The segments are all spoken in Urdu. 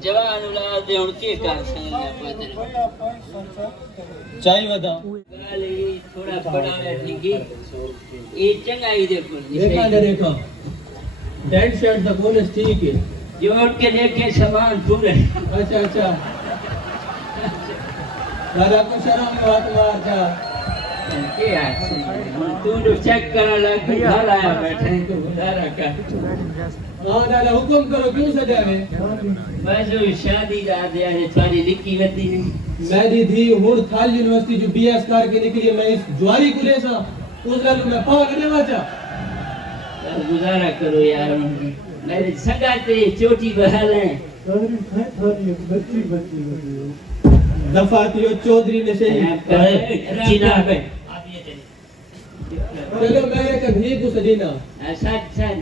جوان اولاد ہن کے کر سکدے چائے ودا گل یہ تھوڑا بڑا ہے ٹھیک ہے یہ چنگا ہی دیکھو دیکھا ڈیڈ شرٹ دا بونس ٹھیک ہے جوڑ کے دیکھے سامان پورے اچھا اچھا دادا کو شرم بات مار جا کیا تو جو چیک کرا لگ گھر آیا بیٹھے تو گزارا کر ہاں دادا حکم کرو کیوں سجا ہے بس وہ شادی دا دیا ہے تھوڑی لکھی وتی نہیں میری دھی ہن تھال یونیورسٹی جو بی ایس کر کے نکلی ہے میں اس جواری کو لے سا اس گل میں پاو کرنے واچا گزارا کرو یار میرے سگا تے چوٹی بحال ہیں دفاتیو چودھری نے شہید جناب چلو میرے کبھی کو سجینا سچ سچ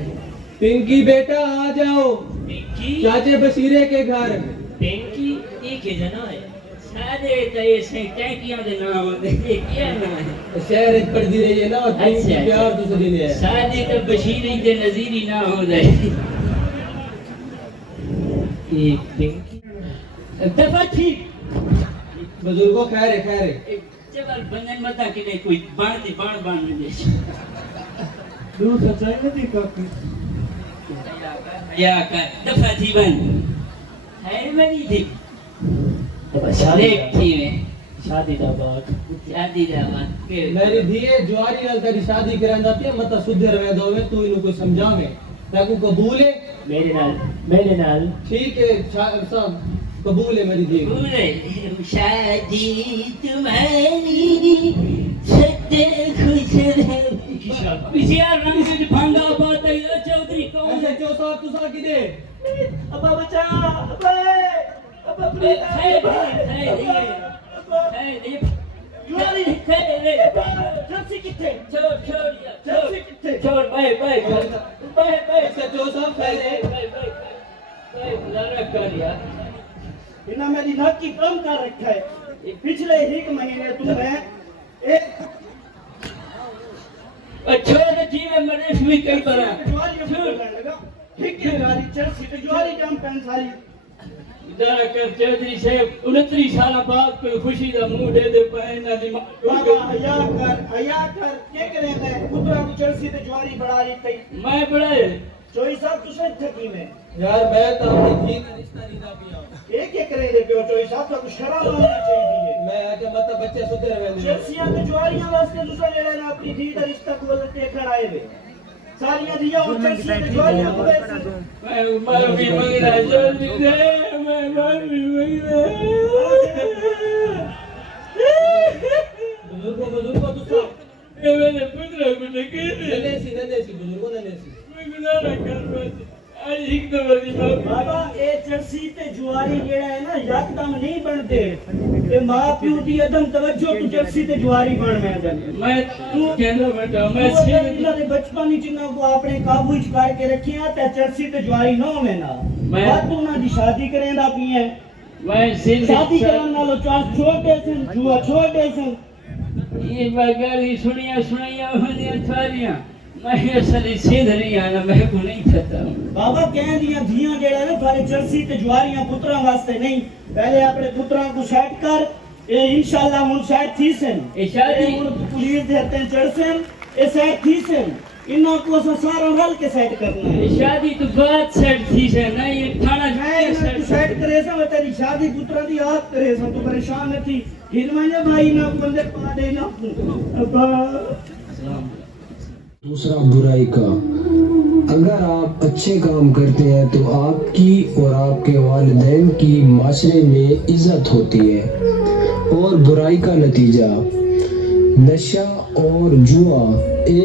پنکی بیٹا آ جاؤ پنکی چاچے بشیرے کے گھر پنکی یہ کے جنا ہے سادے تے سے ٹینکیاں دے نام ہوندے کیا نام ہے شہر وچ پڑھدی رہی ہے نا پنکی پیار تو سجینے ہے سادے تے بشیرے دے نظیری نہ ہو جائے یہ پنکی دفعہ ٹھیک بزرگوں خیر ہے چبل بندن متا کہ نہیں کوئی بان ملے دو سچائی نہیں کاکی یا کر دفعہ تھی بن ہے میری تھی دیکھ تھی میں شادی دا بات میری دھیے جواری نال تیری شادی کراندا پیا متا سدھر رہ دوے تو اینو کوئی سمجھاویں تاکو قبول ہے میرے نال ٹھیک ہے صاحب قبول ہے میری دھی قبول ہے شادی تمہاری ستے خوش رہے پچھیار رنگ سے بھنگا بات ہے یہ چودھری کون ایسے جو صاحب تو سا کی دے ابا بچا ابا خیر جواری خیر جلسی کتے چھوڑ بھائی ایسے جو صاحب خیر ہے لارا کر یار انہاں میری ناک کی کم کر رکھا ہے پچھلے ایک مہینے تمہیں ایک چھوڑ جی میں مرش بھی کئی برا جواری بولنے لگا ٹھیک ہے گاڑی چرسی تو جواری کم پہن ساری ادارہ کر چودھری صاحب 29 سالہ بعد کوئی خوشی دا منہ دے دے پائے نہ دی بابا حیا کر کیا کرے گئے پترا کو چرسی تو جواری بڑھا لی تھی میں بڑا ہے چوئی صاحب تسے تھکی میں یار میں تو اپنی دھی کا رشتہ نہیں دا پیا ایک ایک کریں دے پیو چوئی صاحب کا کچھ شرم آنا چاہیے میں آجا مطلب بچے سدھر رہے ہیں چرسیاں تو جواریاں واسطے دوسرا جڑا نا اپنی دھی کا رشتہ کو دیکھن آئے ہوئے ساریاں دیا اور چرسیاں تو جواریاں کو ویسی میں معافی مانگ رہا جلدی دے میں معافی مانگ بزرگوں تو صاحب رہا میرے پترہ کو نکیل ننیسی بزرگوں ننیسی میں گزارا کر بس آج ایک دو بڑی معافی بابا اے چرسی تے جواری جیڑا ہے نا یکدم نہیں بنتے اے ماں پیو دی عدم توجہ تو چرسی تے جواری بن میں جانے میں تو کہنا بیٹا میں تو انہاں دے بچپن وچ انہاں کو اپنے قابو وچ کر کے رکھیا تے چرسی تے جواری نہ ہوے نا بعد انہاں دی شادی کریندا پیے میں شادی کرن نالو چاس چھوڑ سن جوا چھوڑ دے سن یہ بگالی سنیاں ہوندیاں ساریاں میں اصل سیدھ نہیں آنا میں کو نہیں پتا بابا کہہ دیا دھیاں جیڑا ہے نا تھارے چرسی تے جواریاں پتراں واسطے نہیں پہلے اپنے پتراں کو سیٹ کر اے انشاءاللہ ہن سیٹ تھی سن اے شادی ہن پولیس دے ہتھیں چڑھ سن اے سیٹ تھی سن انہاں کو سارا رل کے سیٹ کرنا ہے شادی تو بات سیٹ تھی سے نا یہ کھانا میں سیٹ کرے سا میں تیری شادی پتراں دی آپ کرے سا تو پریشان نہ تھی ہرمانے بھائی نہ بندے پا دے نہ ابا دوسرا برائی کا اگر آپ اچھے کام کرتے ہیں تو آپ کی اور آپ کے والدین کی معاشرے میں عزت ہوتی ہے اور برائی کا نتیجہ نشہ اور جوا ایک